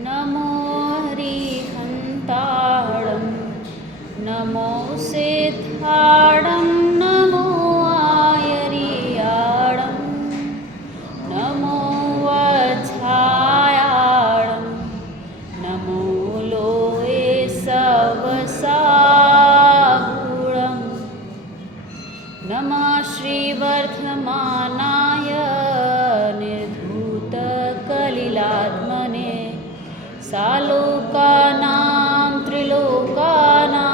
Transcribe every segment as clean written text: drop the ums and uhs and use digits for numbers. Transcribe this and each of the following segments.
नमो हरिहन्ताणं नमो सिद्धाणं नमो आयर्याणं नमो वज्रायाणं नमो लोये सवसागुणं नमः श्रीवर्धमानाय निर्धूतकलिलात्मने सालोकानां त्रिलोकानां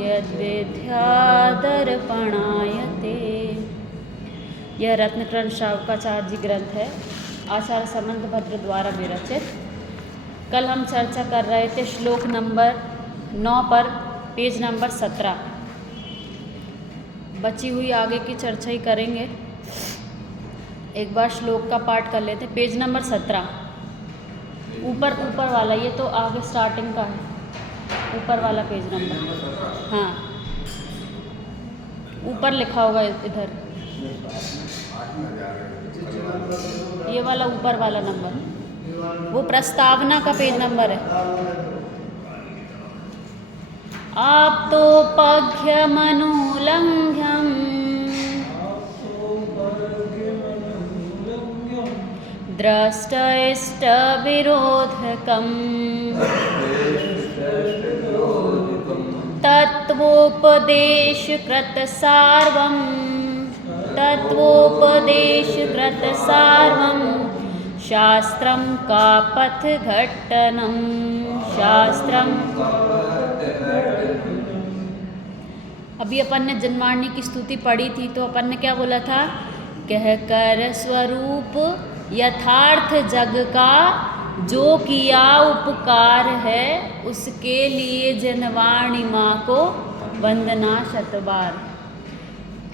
यद्विद्यादर्पणायते। यह रत्नकर्ण शावकाचार्य जी ग्रंथ है, आचार्य समंतभद्र द्वारा विरचित। कल हम चर्चा कर रहे थे श्लोक नंबर 9 पर, पेज नंबर 17। बची हुई आगे की चर्चा ही करेंगे। एक बार श्लोक का पाठ कर लेते। पेज नंबर 17, ऊपर वाला, ये तो आगे स्टार्टिंग का है, ऊपर वाला पेज नंबर। हाँ, ऊपर लिखा होगा इधर, ये वाला ऊपर वाला नंबर, वो प्रस्तावना का पेज नंबर है। आप तो पघ्यमनुलंघ्यं द्रष्टइष्टविरोधकम् तत्वोपदेशकृतसार्वं शास्त्रं का पथघट्टनं शास्त्रम। अभी अपन ने जन्मांडी की स्तुति पढ़ी थी, तो अपन ने क्या बोला था? कहकर स्वरूप यथार्थ जग का जो किया उपकार है, उसके लिए जनवाणी माँ को वंदना शतबार।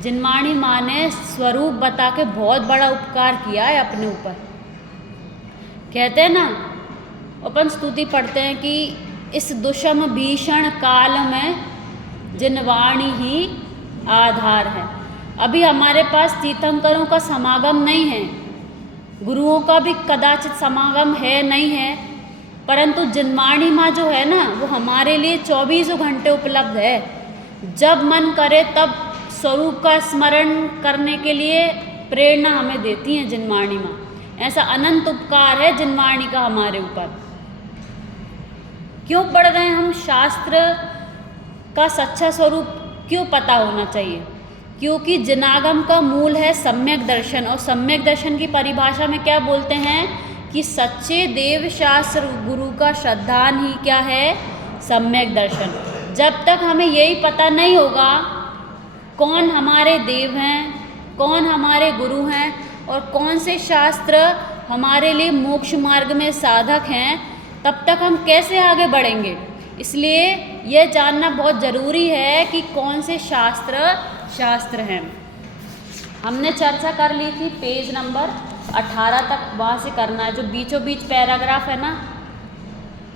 जनवाणी माँ ने स्वरूप बता के बहुत बड़ा उपकार किया है अपने ऊपर। कहते हैं ना, अपन स्तुति पढ़ते हैं कि इस दुष्म भीषण काल में जनवाणी ही आधार है। अभी हमारे पास तीर्थंकरों का समागम नहीं है, गुरुओं का भी कदाचित समागम है नहीं है, परंतु जनवाणी माँ जो है ना, वो हमारे लिए 24 घंटे उपलब्ध है। जब मन करे तब स्वरूप का स्मरण करने के लिए प्रेरणा हमें देती है जनवाणी माँ। ऐसा अनंत उपकार है जनवाणी का हमारे ऊपर। क्यों पढ़ रहे हैं हम? शास्त्र का सच्चा स्वरूप क्यों पता होना चाहिए? क्योंकि जनागम का मूल है सम्यक दर्शन, और सम्यक दर्शन की परिभाषा में क्या बोलते हैं कि सच्चे देव शास्त्र गुरु का श्रद्धान ही क्या है? सम्यक दर्शन। जब तक हमें यही पता नहीं होगा कौन हमारे देव हैं, कौन हमारे गुरु हैं, और कौन से शास्त्र हमारे लिए मोक्ष मार्ग में साधक हैं, तब तक हम कैसे आगे बढ़ेंगे? इसलिए यह जानना बहुत ज़रूरी है कि कौन से शास्त्र हैं। हमने चर्चा कर ली थी पेज नंबर 18 तक, वहाँ से करना है। जो बीचों बीच पैराग्राफ है ना,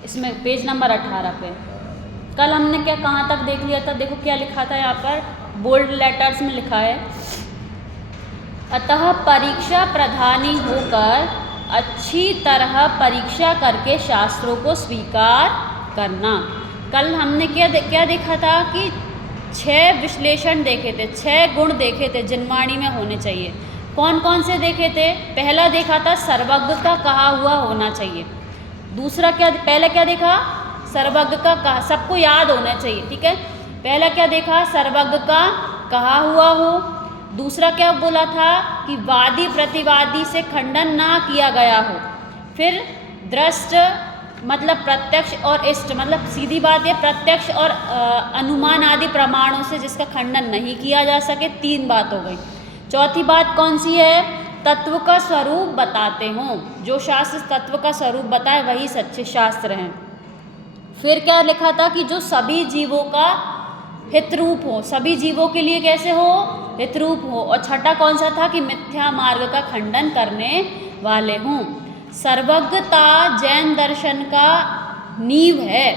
इसमें पेज नंबर 18 पे कल हमने क्या कहाँ तक देख लिया था? देखो क्या लिखा था यहाँ पर, बोल्ड लेटर्स में लिखा है, अतः परीक्षा प्रधानी होकर अच्छी तरह परीक्षा करके शास्त्रों को स्वीकार करना। कल हमने क्या देखा था कि 6 विश्लेषण देखे थे, 6 गुण देखे थे जनवाणी में होने चाहिए। कौन कौन से देखे थे? पहला देखा था सर्वज्ञ का कहा हुआ होना चाहिए। दूसरा क्या, पहले क्या देखा? सर्वज्ञ का कहा, सबको याद होना चाहिए, ठीक है। पहला क्या देखा? सर्वज्ञ का कहा हुआ हो। दूसरा क्या बोला था कि वादी प्रतिवादी से खंडन ना किया गया हो। फिर दृष्ट मतलब प्रत्यक्ष और इष्ट, मतलब सीधी बात है, प्रत्यक्ष और अनुमान आदि प्रमाणों से जिसका खंडन नहीं किया जा सके। 3 बात हो गई। चौथी बात कौन सी है? तत्व का स्वरूप बताते हों। जो शास्त्र तत्व का स्वरूप बताए वही सच्चे शास्त्र हैं। फिर क्या लिखा था कि जो सभी जीवों का हितरूप हो, सभी जीवों के लिए कैसे हो? हितरूप हो। और छठा कौन सा था कि मिथ्या मार्ग का खंडन करने वाले हों। सर्वज्ञता जैन दर्शन का नींव है।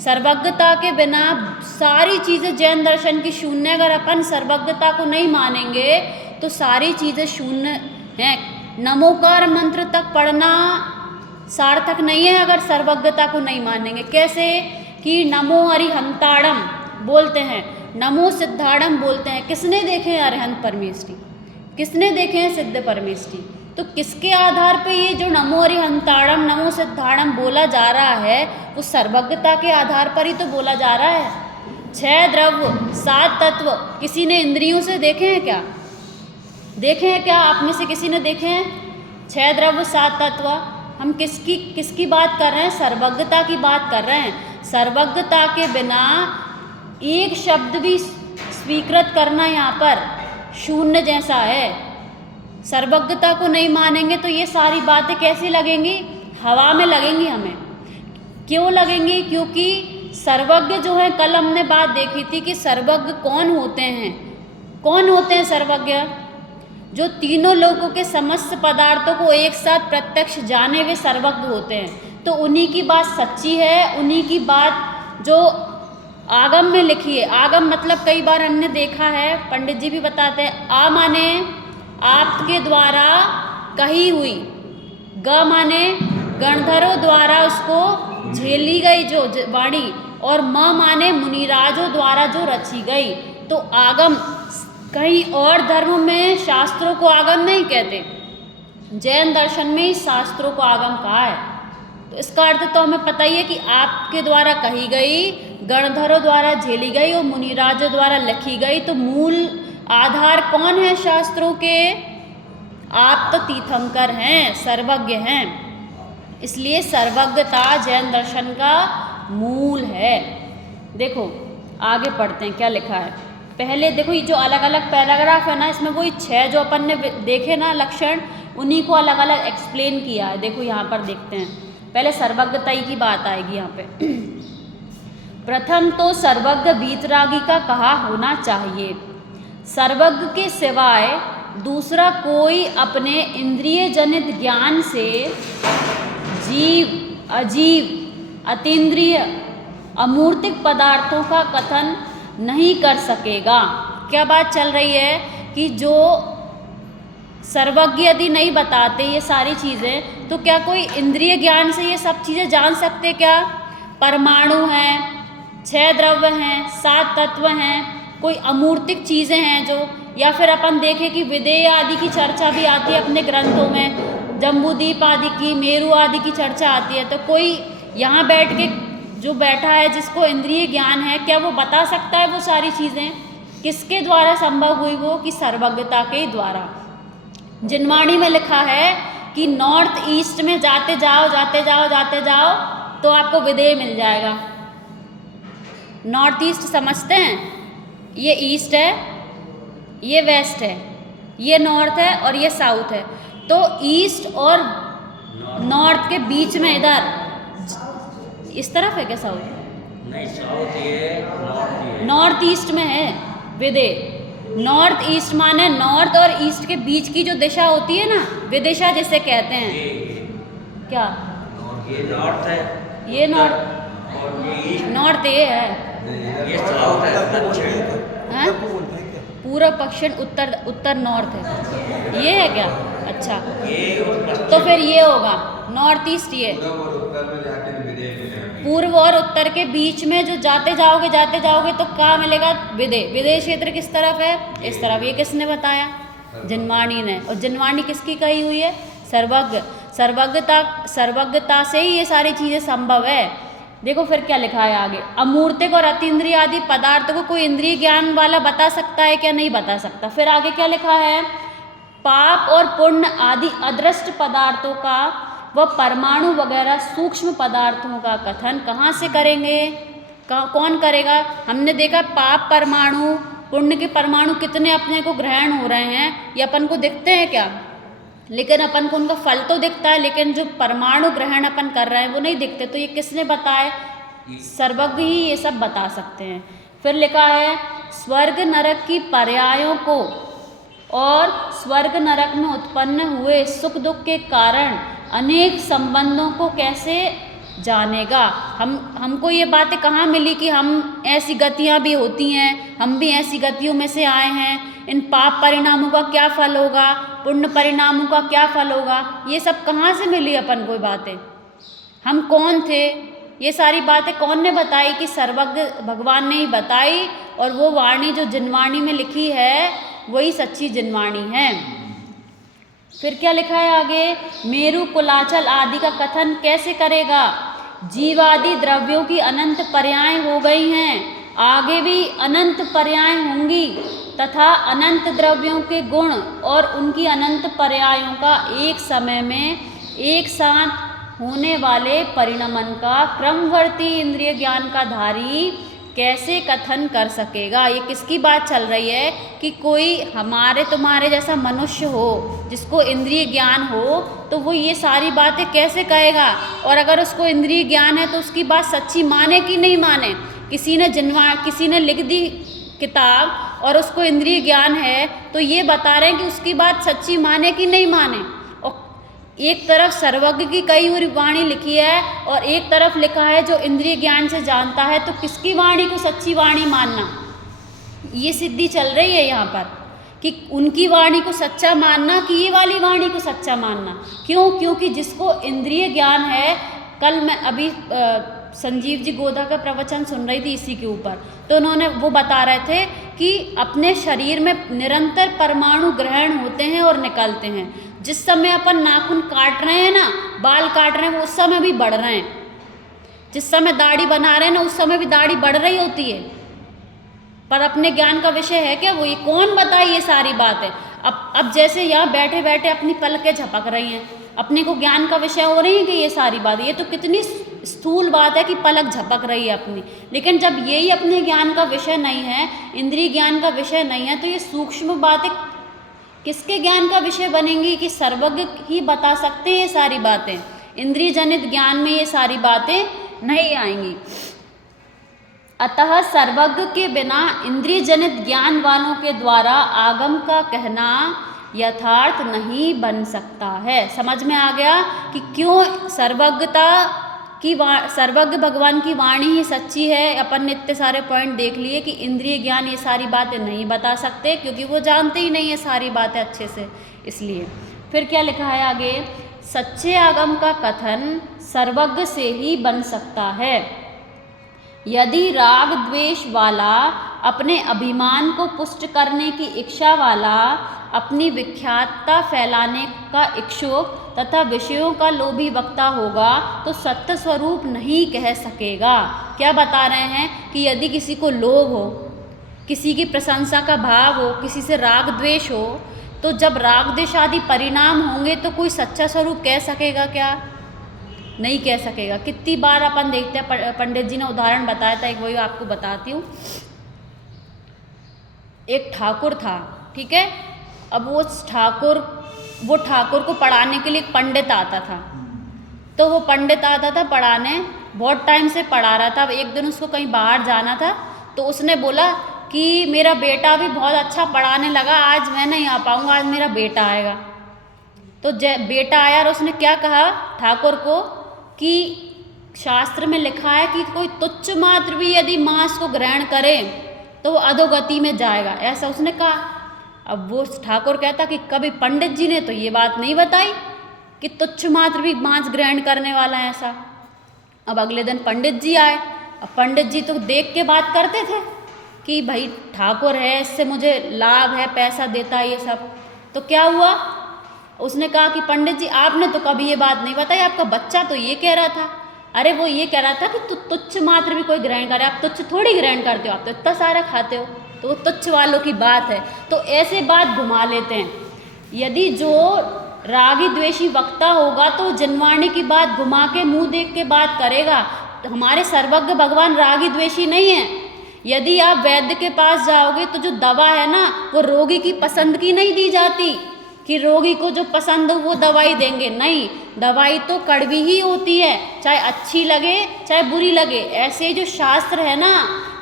सर्वज्ञता के बिना सारी चीज़ें जैन दर्शन की शून्य। अगर अपन सर्वज्ञता को नहीं मानेंगे तो सारी चीज़ें शून्य हैं। नमोकार मंत्र तक पढ़ना सार्थक नहीं है अगर सर्वज्ञता को नहीं मानेंगे। कैसे कि नमो अरिहंताड़म बोलते हैं, नमो सिद्धाड़म बोलते हैं। किसने देखे हैं अरिहंत परमेष्ठी? किसने देखे हैं सिद्ध परमेष्ठी? तो किसके आधार पे ये जो नमो अरिहंताड़म नमो सिद्धाड़म बोला जा रहा है वो सर्वज्ञता के आधार पर ही तो बोला जा रहा है। 6 द्रव्य 7 तत्व किसी ने इंद्रियों से देखे हैं क्या? देखे हैं क्या? आप में से किसी ने देखे हैं? 6 द्रव्य 7 तत्व। हम किसकी बात कर रहे हैं? सर्वज्ञता की बात कर रहे हैं। सर्वज्ञता के बिना एक शब्द भी स्वीकृत करना यहाँ पर शून्य जैसा है। सर्वज्ञता को नहीं मानेंगे तो ये सारी बातें कैसी लगेंगी? हवा में लगेंगी हमें। क्यों लगेंगी? क्योंकि सर्वज्ञ जो है, कल हमने बात देखी थी कि सर्वज्ञ कौन होते हैं। कौन होते हैं सर्वज्ञ? जो तीनों लोगों के समस्त पदार्थों को एक साथ प्रत्यक्ष जाने वे सर्वज्ञ होते हैं। तो उन्हीं की बात सच्ची है, उन्हीं की बात जो आगम में लिखी है। आगम मतलब कई बार हमने देखा है, पंडित जी भी बताते हैं, आ माने आपके द्वारा कही हुई, ग माने गणधरों द्वारा उसको झेली गई जो वाणी, और म माने मुनिराजों द्वारा जो रची गई। तो आगम, कहीं और धर्म में शास्त्रों को आगम नहीं कहते, जैन दर्शन में ही शास्त्रों को आगम कहा है। तो इसका अर्थ तो हमें पता ही है कि आपके द्वारा कही गई, गणधरों द्वारा झेली गई और मुनिराजों द्वारा लिखी गई। तो मूल आधार कौन है शास्त्रों के? आप तो तीर्थंकर हैं, सर्वज्ञ हैं। इसलिए सर्वज्ञता जैन दर्शन का मूल है। देखो आगे पढ़ते हैं क्या लिखा है। पहले देखो ये जो अलग अलग पैराग्राफ है ना, इसमें वही 6 जो अपन ने देखे ना लक्षण, उन्हीं को अलग अलग एक्सप्लेन किया है। देखो यहाँ पर देखते हैं, पहले सर्वज्ञता की बात आएगी यहाँ पे। प्रथम तो सर्वज्ञ वीतरागी का कहा होना चाहिए। सर्वज्ञ के सिवाय दूसरा कोई अपने इंद्रिय जनित ज्ञान से जीव, अजीव, अतीन्द्रिय, अमूर्तिक पदार्थों का कथन नहीं कर सकेगा। क्या बात चल रही है कि जो सर्वज्ञ यदि नहीं बताते ये सारी चीज़ें, तो क्या कोई इंद्रिय ज्ञान से ये सब चीज़ें जान सकते क्या? परमाणु हैं, 6 द्रव्य हैं, 7 तत्व हैं, कोई अमूर्तिक चीज़ें हैं जो, या फिर अपन देखें कि विदेह आदि की चर्चा भी आती है अपने ग्रंथों में, जम्बूद्वीप आदि की, मेरू आदि की चर्चा आती है। तो कोई यहाँ बैठ के जो बैठा है जिसको इंद्रिय ज्ञान है, क्या वो बता सकता है वो सारी चीज़ें? किसके द्वारा संभव हुई वो? कि सर्वज्ञता के द्वारा। जिनवाणी में लिखा है कि नॉर्थ ईस्ट में जाते जाओ जाते जाओ जाते जाओ तो आपको विदेह मिल जाएगा। नॉर्थ ईस्ट समझते हैं? ये ईस्ट है, ये वेस्ट है, ये नॉर्थ है और ये साउथ है। तो ईस्ट और नॉर्थ के बीच में इधर इस तरफ है क्या साउथ? नहीं, साउथ ये नॉर्थ ईस्ट में है विदेह। नॉर्थ ईस्ट माने नॉर्थ और ईस्ट के बीच की जो दिशा होती है ना, विदिशा जिसे कहते हैं। क्या ये नॉर्थ है, ये नॉर्थ, और ये ईस्ट, नॉर्थ ये है, ये साउथ है, दक्षिण हैं? पूर्व पश्चिम उत्तर, उत्तर नॉर्थ है, ये है क्या? अच्छा, ये तो फिर ये होगा नॉर्थ ईस्ट। ये पूर्व और उत्तर के बीच में जो जाते जाओगे तो क्या मिलेगा? विदेह। विदेह क्षेत्र किस तरफ है? इस तरफ। ये किसने बताया? जिनवाणी ने। और जिनवाणी किसकी कही हुई है? सर्वज्ञ। सर्वज्ञता से ही ये सारी चीज़ें संभव है। देखो फिर क्या लिखा है आगे। अमूर्तिक और अतीन्द्रिय आदि पदार्थ को कोई इंद्रिय ज्ञान वाला बता सकता है क्या? नहीं बता सकता। फिर आगे क्या लिखा है? पाप और पुण्य आदि अदृष्ट पदार्थों का व परमाणु वगैरह सूक्ष्म पदार्थों का कथन कहाँ से करेंगे? कौन करेगा? हमने देखा पाप परमाणु, पुण्य के परमाणु कितने अपने को ग्रहण हो रहे हैं, ये अपन को दिखते हैं क्या? लेकिन अपन को उनका फल तो दिखता है, लेकिन जो परमाणु ग्रहण अपन कर रहे हैं वो नहीं दिखते। तो ये किसने बताए? सर्वज्ञ ही ये सब बता सकते हैं। फिर लिखा है स्वर्ग नरक की पर्यायों को और स्वर्ग नरक में उत्पन्न हुए सुख दुख के कारण अनेक संबंधों को कैसे जानेगा? हमको ये बातें कहाँ मिली कि हम ऐसी गतियाँ भी होती हैं, हम भी ऐसी गतियों में से आए हैं, इन पाप परिणामों का क्या फल होगा, पुण्य परिणामों का क्या फल होगा, ये सब कहाँ से मिली अपन को बातें? हम कौन थे, ये सारी बातें कौन ने बताई कि सर्वज्ञ भगवान ने ही बताई, और वो वाणी जो जिनवाणी में लिखी है वही सच्ची जिनवाणी है। फिर क्या लिखा है आगे, मेरु कुलाचल आदि का कथन कैसे करेगा, जीवादि द्रव्यों की अनंत पर्याय हो गई हैं, आगे भी अनंत पर्याय होंगी, तथा अनंत द्रव्यों के गुण और उनकी अनंत पर्यायों का एक समय में एक साथ होने वाले परिणमन का क्रमवर्ती इंद्रिय ज्ञान का धारी कैसे कथन कर सकेगा। ये किसकी बात चल रही है कि कोई हमारे तुम्हारे जैसा मनुष्य हो जिसको इंद्रिय ज्ञान हो, तो वो ये सारी बातें कैसे कहेगा, और अगर उसको इंद्रिय ज्ञान है तो उसकी बात सच्ची माने कि नहीं माने। किसी ने लिख दी किताब और उसको इंद्रिय ज्ञान है, तो ये बता रहे हैं कि उसकी बात सच्ची माने कि नहीं माने। और एक तरफ सर्वज्ञ की कई हुई वाणी लिखी है और एक तरफ लिखा है जो इंद्रिय ज्ञान से जानता है, तो किसकी वाणी को सच्ची वाणी मानना, ये सिद्धि चल रही है यहाँ पर कि उनकी वाणी को सच्चा मानना कि ये वाली वाणी को सच्चा मानना। क्यों? क्योंकि जिसको इंद्रिय ज्ञान है, कल मैं अभी संजीव जी गोधा का प्रवचन सुन रही थी इसी के ऊपर, तो उन्होंने वो बता रहे थे कि अपने शरीर में निरंतर परमाणु ग्रहण होते हैं और निकलते हैं। जिस समय अपन नाखून काट रहे हैं ना, बाल काट रहे हैं, वो उस समय भी बढ़ रहे हैं। जिस समय दाढ़ी बना रहे हैं ना, उस समय भी दाढ़ी बढ़ रही होती है। पर अपने ज्ञान का विषय है क्या वो? ये कौन बताए ये सारी बातें? अब जैसे यहाँ बैठे बैठे अपनी पलकें झपक रही हैं, अपने को ज्ञान का विषय हो रही है कि ये सारी बात, ये तो कितनी स्थूल बात है कि पलक झपक रही है अपनी। लेकिन जब यही अपने ज्ञान का विषय नहीं है, इंद्रिय ज्ञान का विषय नहीं है, तो ये सूक्ष्म बातें किसके ज्ञान का विषय बनेंगी? कि सर्वज्ञ ही बता सकते हैं ये सारी बातें। इंद्रिय जनित ज्ञान में ये सारी बातें नहीं आएंगी। अतः सर्वज्ञ के बिना इंद्रिय जनित ज्ञान वालों के द्वारा आगम का कहना यथार्थ नहीं बन सकता है। समझ में आ गया कि क्यों सर्वज्ञ भगवान की वाणी ही सच्ची है। अपन ने इतने सारे पॉइंट देख लिए कि इंद्रिय ज्ञान ये सारी बातें नहीं बता सकते, क्योंकि वो जानते ही नहीं है सारी बातें अच्छे से, इसलिए। फिर क्या लिखा है आगे, सच्चे आगम का कथन सर्वज्ञ से ही बन सकता है। यदि राग द्वेष वाला, अपने अभिमान को पुष्ट करने की इच्छा वाला, अपनी विख्यातता फैलाने का इच्छुक तथा विषयों का लोभी वक्ता होगा, तो सत्य स्वरूप नहीं कह सकेगा। क्या बता रहे हैं कि यदि किसी को लोभ हो, किसी की प्रशंसा का भाव हो, किसी से राग द्वेष हो, तो जब राग द्वेष आदि परिणाम होंगे तो कोई सच्चा स्वरूप कह सकेगा क्या? नहीं कह सकेगा। कितनी बार अपन देखते हैं, पंडित जी ने उदाहरण बताया था, एक वही आपको बताती हूँ। एक ठाकुर था, ठीक है। अब वो ठाकुर को पढ़ाने के लिए एक पंडित आता था। तो वो पंडित आता था पढ़ाने, बहुत टाइम से पढ़ा रहा था। अब एक दिन उसको कहीं बाहर जाना था, तो उसने बोला कि मेरा बेटा भी बहुत अच्छा पढ़ाने लगा, आज मैं नहीं आ पाऊँगा, आज मेरा बेटा आएगा। तो बेटा आया और उसने क्या कहा ठाकुर को कि शास्त्र में लिखा है कि कोई तुच्छ मात्र भी यदि मांस को ग्रहण करे तो वो अधोगति में जाएगा, ऐसा उसने कहा। अब वो ठाकुर कहता कि कभी पंडित जी ने तो ये बात नहीं बताई कि तुच्छ मात्र भी मांस ग्रहण करने वाला है ऐसा। अब अगले दिन पंडित जी आए। अब पंडित जी तो देख के बात करते थे कि भाई ठाकुर है, इससे मुझे लाभ है, पैसा देता है, ये सब। तो क्या हुआ, उसने कहा कि पंडित जी आपने तो कभी ये बात नहीं बताई, आपका बच्चा तो ये कह रहा था। अरे वो ये कह रहा था कि तुच्छ मात्र भी कोई ग्रहण करे, आप तुच्छ थोड़ी ग्रहण करते हो, आप तो इतना सारा खाते हो, तो वो तुच्छ वालों की बात है। तो ऐसे बात घुमा लेते हैं। यदि जो रागी द्वेषी वक्ता होगा तो जिनवाणी की बात घुमा के मुंह देख के बात करेगा। तो हमारे सर्वज्ञ भगवान रागी द्वेषी नहीं है। यदि आप वैद्य के पास जाओगे तो जो दवा है ना, वो रोगी की पसंद की नहीं दी जाती कि रोगी को जो पसंद हो वो दवाई देंगे, नहीं। दवाई तो कड़वी ही होती है, चाहे अच्छी लगे चाहे बुरी लगे। ऐसे जो शास्त्र है ना,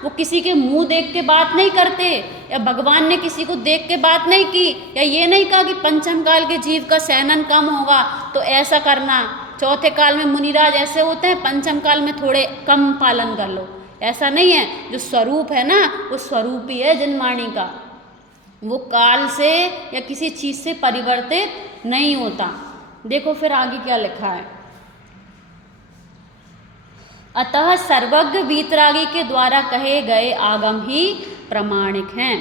वो किसी के मुंह देख के बात नहीं करते, या भगवान ने किसी को देख के बात नहीं की, या ये नहीं कहा कि पंचम काल के जीव का सहनन कम होगा तो ऐसा करना, चौथे काल में मुनिराज ऐसे होते हैं, पंचम काल में थोड़े कम पालन कर लो, ऐसा नहीं है। जो स्वरूप है ना, वो स्वरूप ही है जिनवाणी का, वो काल से या किसी चीज़ से परिवर्तित नहीं होता। देखो फिर आगे क्या लिखा है, अतः सर्वज्ञ वीतरागी के द्वारा कहे गए आगम ही प्रमाणिक हैं।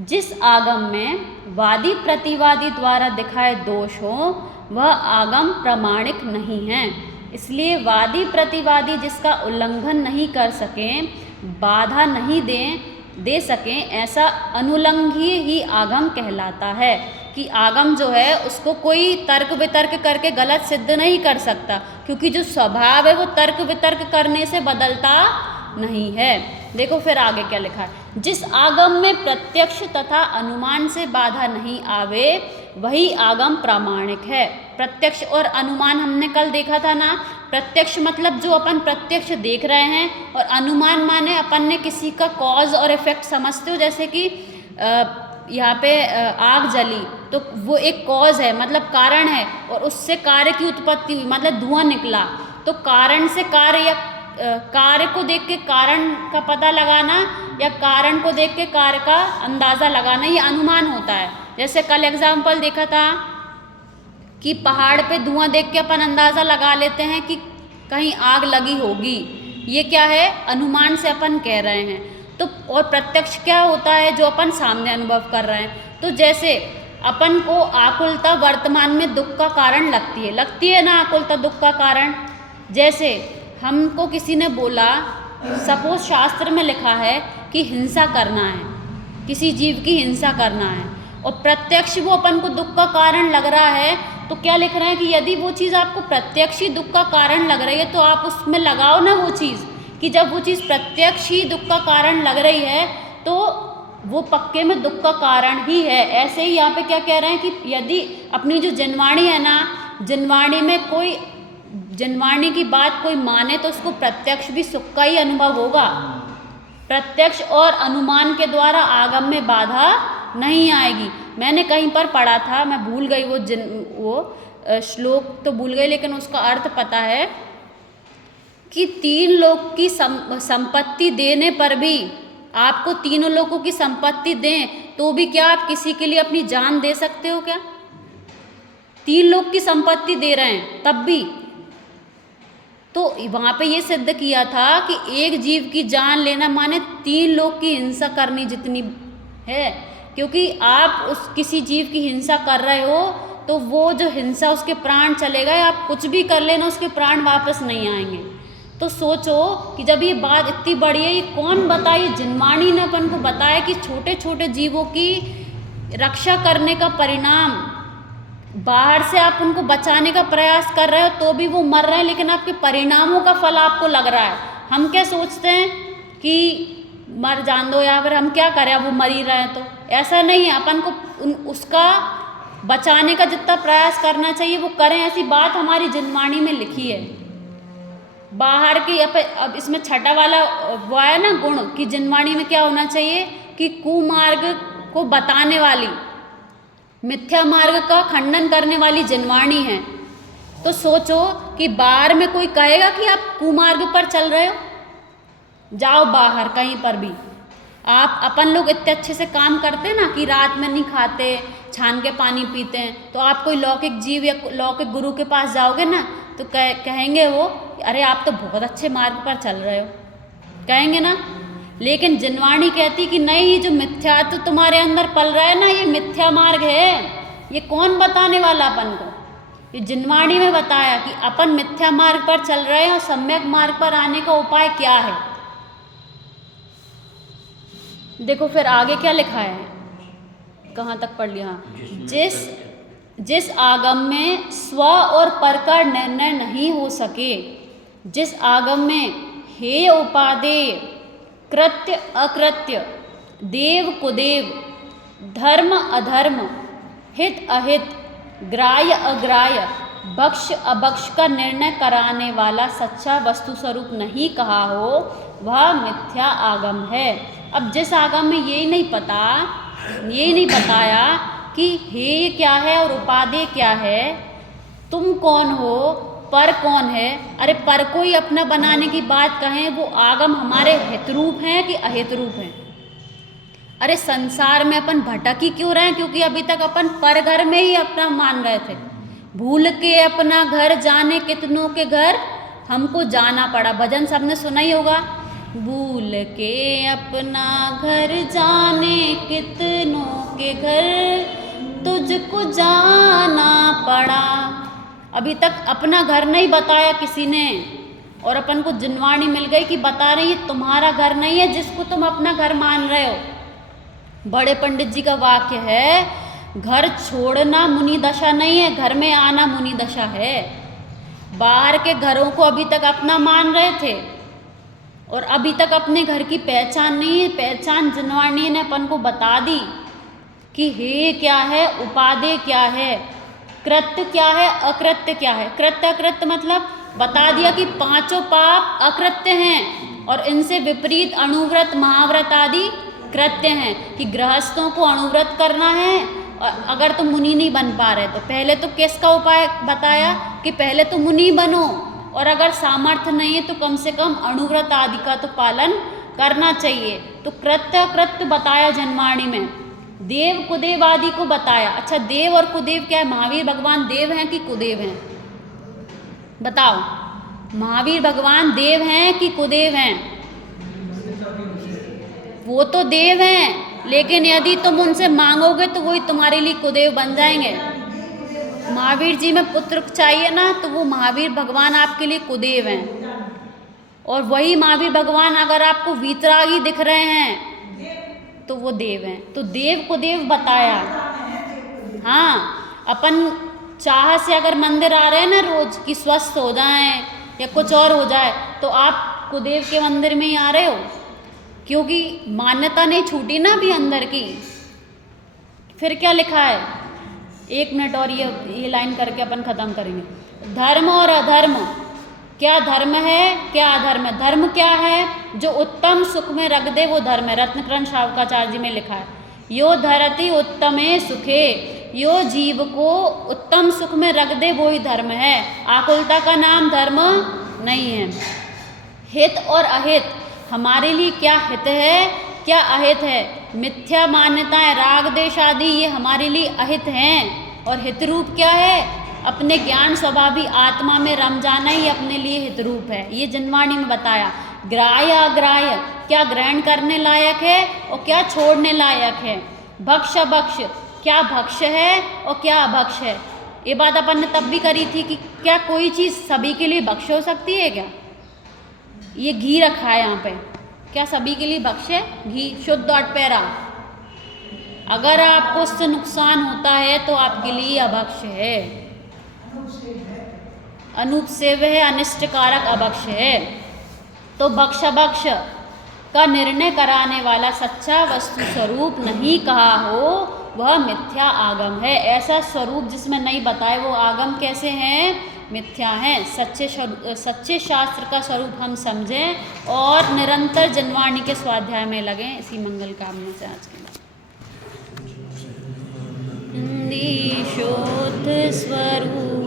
जिस आगम में वादी प्रतिवादी द्वारा दिखाए दोष हो वह आगम प्रमाणिक नहीं है। इसलिए वादी प्रतिवादी जिसका उल्लंघन नहीं कर सकें, बाधा नहीं दे सकें, ऐसा अनुलंघनीय ही आगम कहलाता है। कि आगम जो है उसको कोई तर्क वितर्क करके गलत सिद्ध नहीं कर सकता, क्योंकि जो स्वभाव है वो तर्क वितर्क करने से बदलता नहीं है। देखो फिर आगे क्या लिखा है, जिस आगम में प्रत्यक्ष तथा अनुमान से बाधा नहीं आवे वही आगम प्रामाणिक है। प्रत्यक्ष और अनुमान हमने कल देखा था ना। प्रत्यक्ष मतलब जो अपन प्रत्यक्ष देख रहे हैं, और अनुमान माने अपन ने किसी का कॉज और इफेक्ट समझते हो। जैसे कि यहाँ पे आग जली तो वो एक कॉज है, मतलब कारण है, और उससे कार्य की उत्पत्ति हुई, मतलब धुआं निकला। तो कारण से कार्य, या कार्य को देख के कारण का पता लगाना, या कारण को देख के कार्य का अंदाज़ा लगाना, ये अनुमान होता है। जैसे कल एग्जाम्पल देखा था कि पहाड़ पे धुआं देख के अपन अंदाज़ा लगा लेते हैं कि कहीं आग लगी होगी। ये क्या है, अनुमान से अपन कह रहे हैं। तो और प्रत्यक्ष क्या होता है, जो अपन सामने अनुभव कर रहे हैं। तो जैसे अपन को आकुलता वर्तमान में दुख का कारण लगती है ना, आकुलता दुख का कारण। जैसे हमको किसी ने बोला, सपोज शास्त्र में लिखा है कि हिंसा करना है, किसी जीव की हिंसा करना है, और प्रत्यक्ष वो अपन को दुख का कारण लग रहा है। तो क्या लिख रहे हैं कि यदि वो चीज़ आपको प्रत्यक्ष ही दुख का कारण लग रही है तो आप उसमें लगाओ ना वो चीज़, कि जब वो चीज़ प्रत्यक्ष ही दुख का कारण लग रही है तो वो पक्के में दुख का कारण ही है। ऐसे ही यहाँ पे क्या कह रहे हैं कि यदि अपनी जो जनवाणी है ना, जनवाणी में कोई जनवाणी की बात कोई माने तो उसको प्रत्यक्ष भी सुख का ही अनुभव होगा। प्रत्यक्ष और अनुमान के द्वारा आगम में बाधा नहीं आएगी। मैंने कहीं पर पढ़ा था, मैं भूल गई वो श्लोक तो भूल गई, लेकिन उसका अर्थ पता है कि 3 लोक की संपत्ति देने पर भी, आपको 3 लोगों की संपत्ति दें तो भी क्या आप किसी के लिए अपनी जान दे सकते हो क्या? 3 लोग की संपत्ति दे रहे हैं तब भी। तो वहाँ पे ये सिद्ध किया था कि एक जीव की जान लेना माने 3 लोग की हिंसा करनी जितनी है। क्योंकि आप उस किसी जीव की हिंसा कर रहे हो तो वो जो हिंसा, उसके प्राण चले गए, आप कुछ भी कर लेना उसके प्राण वापस नहीं आएंगे। तो सोचो कि जब ये बात इतनी बड़ी है, ये कौन बताए, जनवाणी ने अपन को बताया कि छोटे छोटे जीवों की रक्षा करने का परिणाम, बाहर से आप उनको बचाने का प्रयास कर रहे हो तो भी वो मर रहे हैं, लेकिन आपके परिणामों का फल आपको लग रहा है। हम क्या सोचते हैं कि मर जान दो, या फिर हम क्या करें, वो मर ही रहे हैं। तो ऐसा नहीं है, अपन को उसका बचाने का जितना प्रयास करना चाहिए वो करें। ऐसी बात हमारी जनवाणी में लिखी है। बाहर की अब इसमें छठा वाला वो आया ना गुण, कि जनवाणी में क्या होना चाहिए कि कुमार्ग को बताने वाली, मिथ्या मार्ग का खंडन करने वाली जनवाणी है। तो सोचो कि बाहर में कोई कहेगा कि आप कुमार्ग पर चल रहे हो, जाओ बाहर कहीं पर भी। आप अपन लोग इतने अच्छे से काम करते हैं ना कि रात में नहीं खाते, छान के पानी पीते हैं। तो आप कोई लौकिक जीव या लौकिक गुरु के पास जाओगे ना तो कहेंगे वो, अरे आप तो बहुत अच्छे मार्ग पर चल रहे हो, कहेंगे ना। लेकिन जनवाणी कहती कि नहीं, ये जो मिथ्यात्व तुम्हारे अंदर पल रहा है ना, ये मिथ्या मार्ग है। ये कौन बताने वाला अपन को? ये जनवाणी में बताया कि अपन मिथ्या मार्ग पर चल रहे हैं और सम्यक मार्ग पर आने का उपाय क्या है। देखो फिर आगे क्या लिखा है, कहाँ तक पढ़ लिया। जिस आगम में स्व और पर का निर्णय नहीं हो सके, जिस आगम में हेय उपादेय, कृत्य अकृत्य, देव कुदेव, धर्म अधर्म, हित अहित, ग्राह्य अग्राह्य, भक्ष अभक्ष का निर्णय कराने वाला सच्चा वस्तु स्वरूप नहीं कहा हो, वह मिथ्या आगम है। अब जिस आगम में यही नहीं बताया कि हेय क्या है और उपादेय क्या है, तुम कौन हो, पर कौन है। अरे पर को ही अपना बनाने की बात कहें, वो आगम हमारे हित रूप हैं कि अहित रूप हैं। अरे संसार में अपन भटक ही क्यों रहे हैं? क्योंकि अभी तक अपन पर घर में ही अपना मान रहे थे। भूल के अपना घर जाने कितनों के घर हमको जाना पड़ा। भजन सबने सुना ही होगा, भूल के अपना घर जाने कितनों के घर तुझको जाना पड़ा। अभी तक अपना घर नहीं बताया किसी ने, और अपन को जिनवाणी मिल गई कि बता रही है तुम्हारा घर नहीं है जिसको तुम अपना घर मान रहे हो। बड़े पंडित जी का वाक्य है, घर छोड़ना मुनि दशा नहीं है, घर में आना मुनि दशा है। बाहर के घरों को अभी तक अपना मान रहे थे और अभी तक अपने घर की पहचान नहीं है। पहचान जिनवाणी ने अपन को बता दी कि हे क्या है, उपादेय क्या है, कृत्य क्या है, अकृत्य क्या है। कृत्य अकृत्य मतलब बता दिया कि पांचों पाप अकृत्य हैं और इनसे विपरीत अणुव्रत महाव्रत आदि कृत्य हैं। कि गृहस्थों को अणुव्रत करना है, और अगर तुम मुनि नहीं बन पा रहे तो पहले तो किसका उपाय बताया कि पहले तो मुनि बनो, और अगर सामर्थ्य नहीं है तो कम से कम अणुव्रत आदि का तो पालन करना चाहिए। तो कृत्य कृत्य बताया जन्माणी में, देव कुदेव आदि को बताया। अच्छा, देव और कुदेव क्या है? महावीर भगवान देव हैं कि कुदेव हैं? बताओ, महावीर भगवान देव हैं कि कुदेव हैं? वो तो देव हैं, लेकिन यदि तुम उनसे मांगोगे तो वही तुम्हारे लिए कुदेव बन जाएंगे। महावीर जी में पुत्र चाहिए ना, तो वो महावीर भगवान आपके लिए कुदेव हैं। और वही महावीर भगवान अगर आपको वीतरागी दिख रहे हैं तो वो देव हैं। तो देव कुदेव बताया। हाँ, अपन चाह से अगर मंदिर आ रहे हैं ना रोज कि स्वस्थ हो जाएं या कुछ और हो जाए, तो आप कुदेव के मंदिर में ही आ रहे हो, क्योंकि मान्यता नहीं छूटी ना अभी अंदर की। फिर क्या लिखा है, एक मिनट और ये लाइन करके अपन खत्म करेंगे। धर्म और अधर्म, क्या धर्म है क्या अधर्म है? धर्म क्या है? जो उत्तम सुख में रख दे वो धर्म है। रत्नकरण शावकाचार्य जी में लिखा है, यो धरती उत्तमे सुखे, यो जीव को उत्तम सुख में रख दे वो ही धर्म है। आकुलता का नाम धर्म नहीं है। हित और अहित, हमारे लिए क्या हित है क्या अहित है? मिथ्या मान्यताएं, राग देश आदि ये हमारे लिए अहित हैं। और हित रूप क्या है? अपने ज्ञान स्वभावी आत्मा में रम जाना ही अपने लिए हित रूप है। ये जिनवाणी में बताया। ग्राह्य अग्राह्य, क्या ग्रहण करने लायक है और क्या छोड़ने लायक है। भक्ष अभक्ष, क्या भक्ष है और क्या अभक्ष है। ये बात अपन ने तब भी करी थी कि क्या कोई चीज़ सभी के लिए भक्ष हो सकती है क्या? ये घी रखा है यहाँ पे, क्या सभी के लिए भक्ष है? घी शुद्ध अटपैरा। अगर आपको उससे नुकसान होता है तो आपके लिए अभक्ष है, अनुपसेव्य है, अनिष्टकारक अभक्ष है। तो भक्ष अभक्ष का निर्णय कराने वाला सच्चा वस्तु स्वरूप नहीं कहा हो वह मिथ्या आगम है। ऐसा स्वरूप जिसमें नहीं बताए वो आगम कैसे हैं? मिथ्या हैं। सच्चे शास्त्र का स्वरूप हम समझें और निरंतर जिनवाणी के स्वाध्याय में लगें। इसी मंगल कामना से आज के लिए शुद्ध स्वरूप